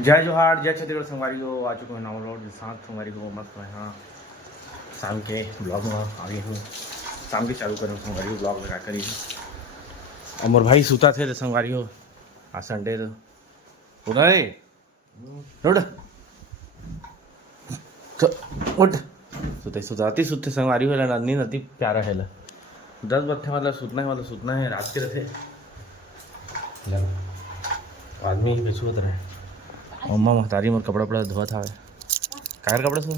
जय जोहार, जय छत्तीसगढ़ संगवारी हो। आ चुके हैं नौ रोड साथ संगवारी हो। मस्त यहाँ शाम के ब्लॉग में आगे हूँ। शाम के चालू करें संगवारी हो ब्लॉग लगा कर ही। और मोर भाई सूता थे संगवारी हो। आज संडे तो रे उठ उठ सुते सुताती सुते संगवारी हो। नींद अति प्यारा है 10 बजे मतलब सूतना है रात के रहे आदमी ही बेचुत रहे। मम्मा महतारी मोर कपड़ा पड़ा धोआ था कार कपड़ा से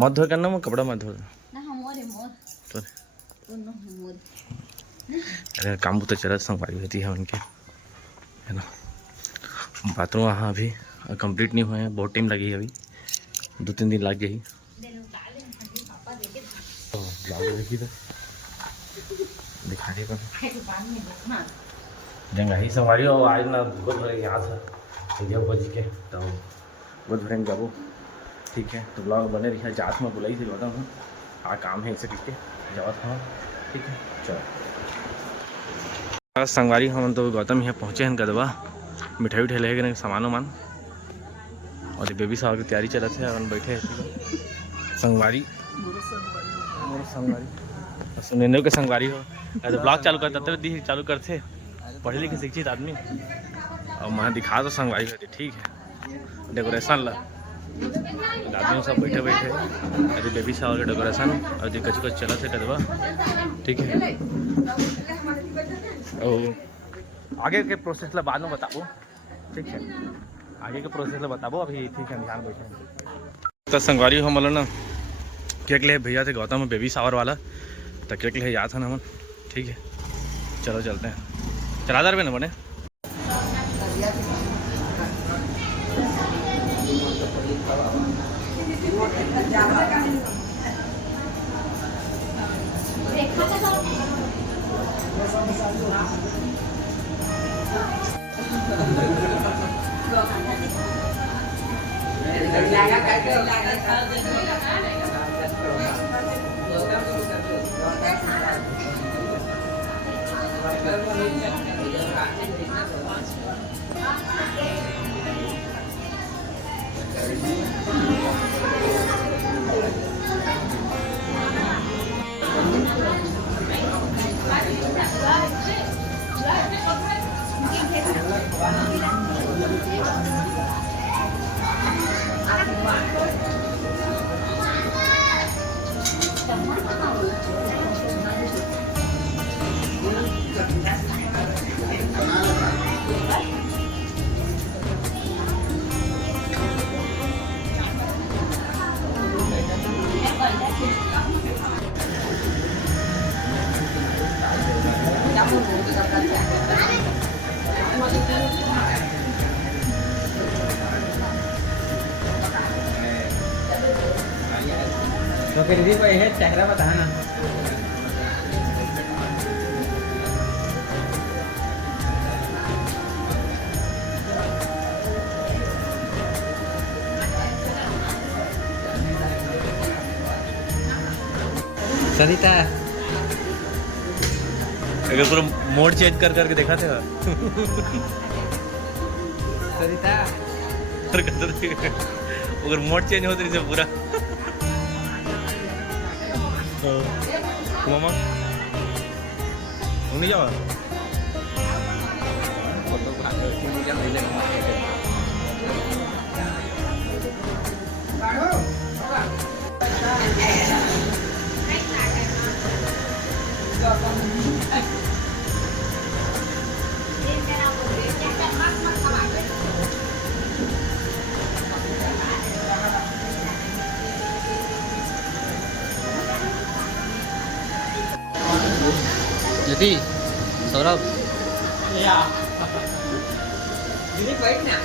मत धो करना मैं कपड़ा मत धो अरे काम तो चला संगवारी होती है उनके है ना। बाथरूम वहाँ अभी कंप्लीट नहीं हुए हैं, बहुत टाइम लगी अभी 2-3 दिन लग गई। देखी तो दिखा दे जंगा ही संगवारी हो। आज ना बहुत भरे यहाँ था जब बज के तो बहुत भरे जाबो ठीक है। तो ब्लॉग बने रही जात में बुलाई थी लौटा हूँ आ काम है इसे करके जावत हूँ ठीक है। चलो संगवारी हम तो गौतम यहाँ पहुँचे हैं गदवा मिठाई उठाई लेके सामान वामान और बेबी साहब की तैयारी चलत है और बैठे हैं संगवारी सुनने के संगवारी हो। तो ब्लॉग चालू कर तब चालू करते पढ़े लिखे शिक्षित आदमी और मैं दिखा दो संगवारी होती ठीक है। डेकोरेशन ला आदमी सब बैठे बैठे अरे बेबी साहब के डेकोरेशन और कच कच चला थे कदवा ठीक है। और आगे के प्रोसेस ला बाद में बताबो ठीक है। आगे के प्रोसेस ला बताबो अभी ठीक है ध्यान बैठे। तो संगवारी हम बोलो ना केक ले भैया थे गौतम में बेबी सावर वाला तो केक ले याद था ना मन ठीक है। चलो चलते हैं चलादार भी ना बने तो फिर भी कोई है चेहरा बताना सरिता अगर पूरा मोड चेंज कर करके देखा था सरिता अगर मोड चेंज होती रही पूरा मामा नहीं जाओ Jadi, Saurabh. Iya. Ini baiknya.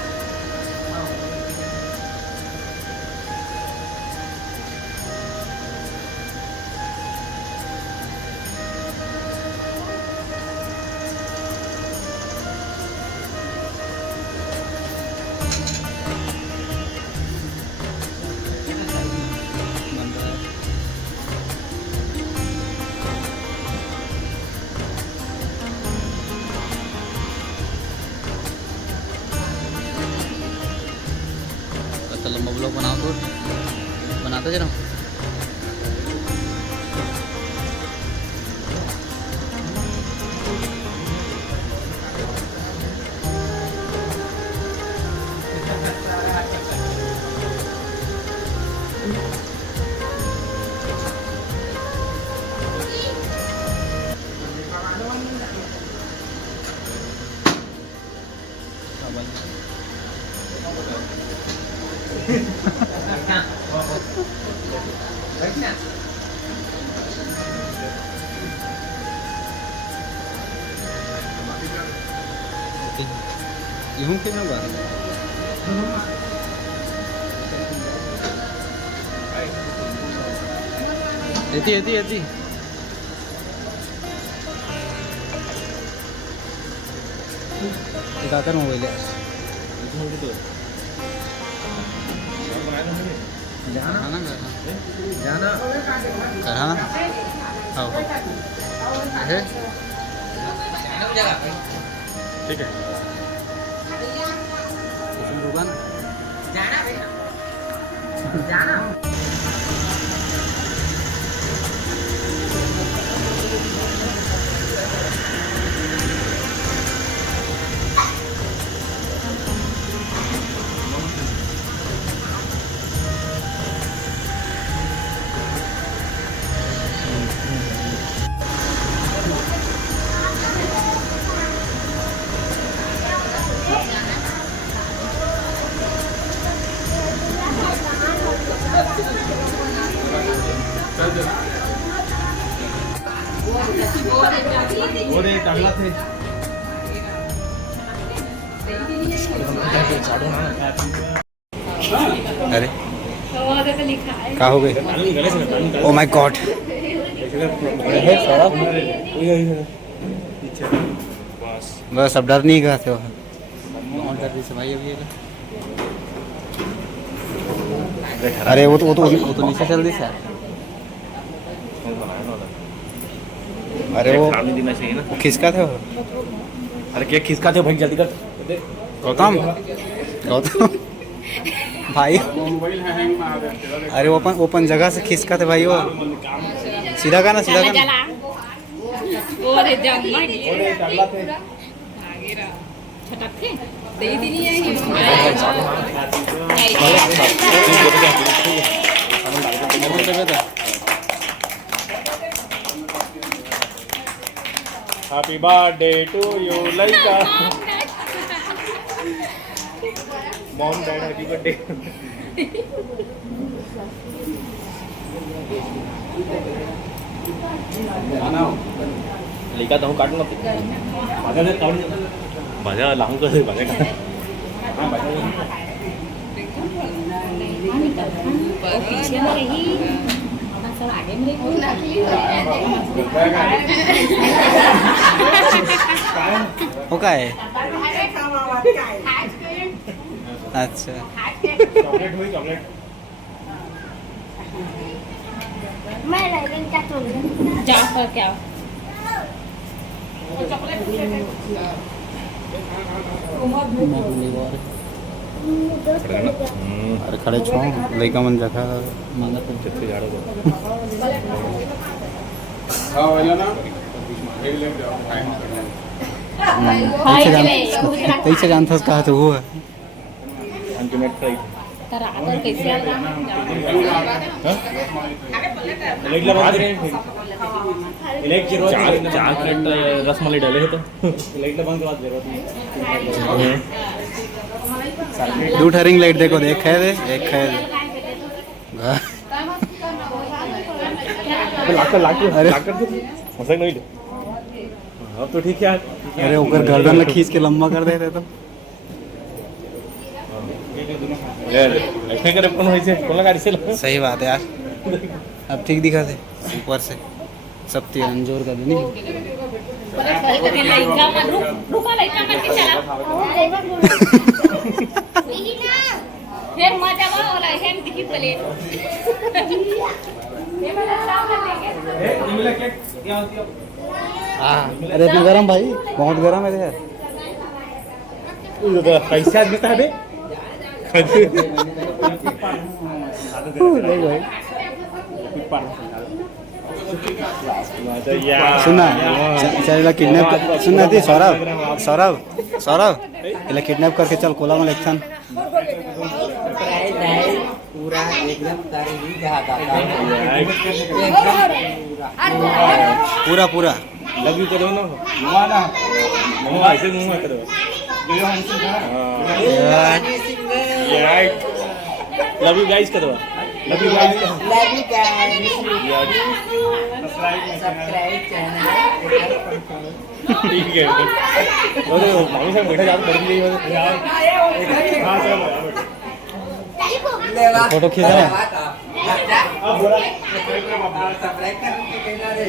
लोग बनाओ तो बनाते जरा। Yung kaya ba? Eti. Ikaw mobil ya. Jangan enggak? Jangan. Jangan. Tahu. ठीक है दुकान जाना और एक अगला थे अरे क्या हो गई ओ माय गॉड बस अब डर नहीं गया थे बहुत डर रही से भाई अभी अरे वो तो नीचे चल दी सर अरे वो देना चाहिए ना वो किसका था वो अरे क्या खिसका थे भाई जल्दी कर गौतम भाई अरे वो ओपन जगह से खिसका थे भाई वो सीधा का ना happy birthday to you Lalita mom dad happy birthday Lalita तो काटूंगा भाजा लाऊंगा से भाजा का हां भाजा पीछे में रही आगे में वो क्या है अच्छा चॉकलेट हुई चॉकलेट मैं क्या जा कर क्या अरे खड़े छो लड़का मन जगह मांगा तो जत्थे झाड़ो को तैसे जानता कहा तो वो है अंतिमेट फ्राइड तेरा आदर कैसे आ रहा लेगला बात करें इलेक्ट जरूरत चार प्लेट रसमलाई डाले हैं तो लेगला बंद के बाद जरूरत नहीं दो ठरिंग लाइट देखो एक है दे लाकर अरे मसक नहीं अब तो ठीक है अरे ऊपर गर्दन में खींच के लंबा कर देते तो ऐसे करे कौन होइसे कौन गाड़ी से सही बात है यार अब ठीक दिखा थे ऊपर से सब अंजोर का नहीं फिर मजा वाला हेम दिखी प्लेट अरे इतना गरम भाई बहुत गरम है यार पैसा आदमी का है सुना चल किडनैप सुनना थी सौरभ सौरभ सौरभ इला किडनैप करके चल कोला में लेखन पूरा एकदम कर ही जाता पूरा पूरा लव यू करो ना ममा ऐसे मुंह करो लव यू गाइस करो love you guys love you guys subscribe channel ठीक है वो तो मामी से बैठा जाता पड़ गई हां चलो फोटो खींचा ना सब्सक्राइब करके कहना रे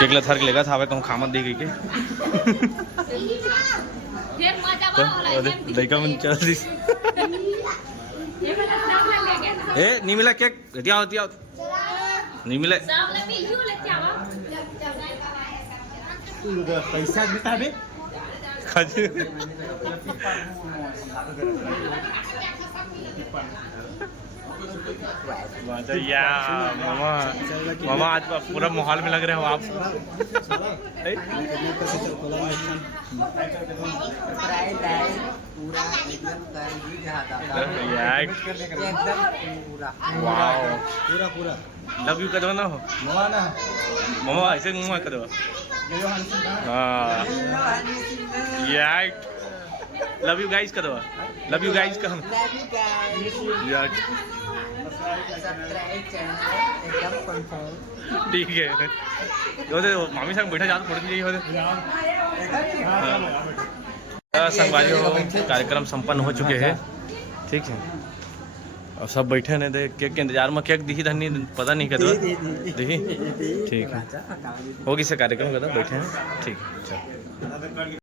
केकला थर लेगा था कहूँ खामत दी गई के फिर मजा वाला होला लड़का मन चल दी ए नहीं मिला केक हटिया हटिया नहीं मिले सामने मिलू लेते आवा पैसा देता बे खाजी या मामा मामा आज पूरा माहौल में लग रहे हो आप पूरा एकदम कर ही जाता एकदम पूरा वाओ पूरा पूरा लव यू करो ना हो मामा ना मामा ऐसे मुंह करो हाँ लव यू गाइस करो लव यू गाइस करो love you guys subscribe channel एकदम कंफर्म ठीक है वो तो मामी संग बैठा जाता पड़ गई हो संगवारी हो कार्यक्रम संपन्न हो चुके हैं ठीक है और सब बैठे ने दे केक के इंतजार में केक दिखी धनी पता नहीं कदवा दिखी ठीक है होगी से कार्यक्रम कदा बैठे हैं ठीक है चल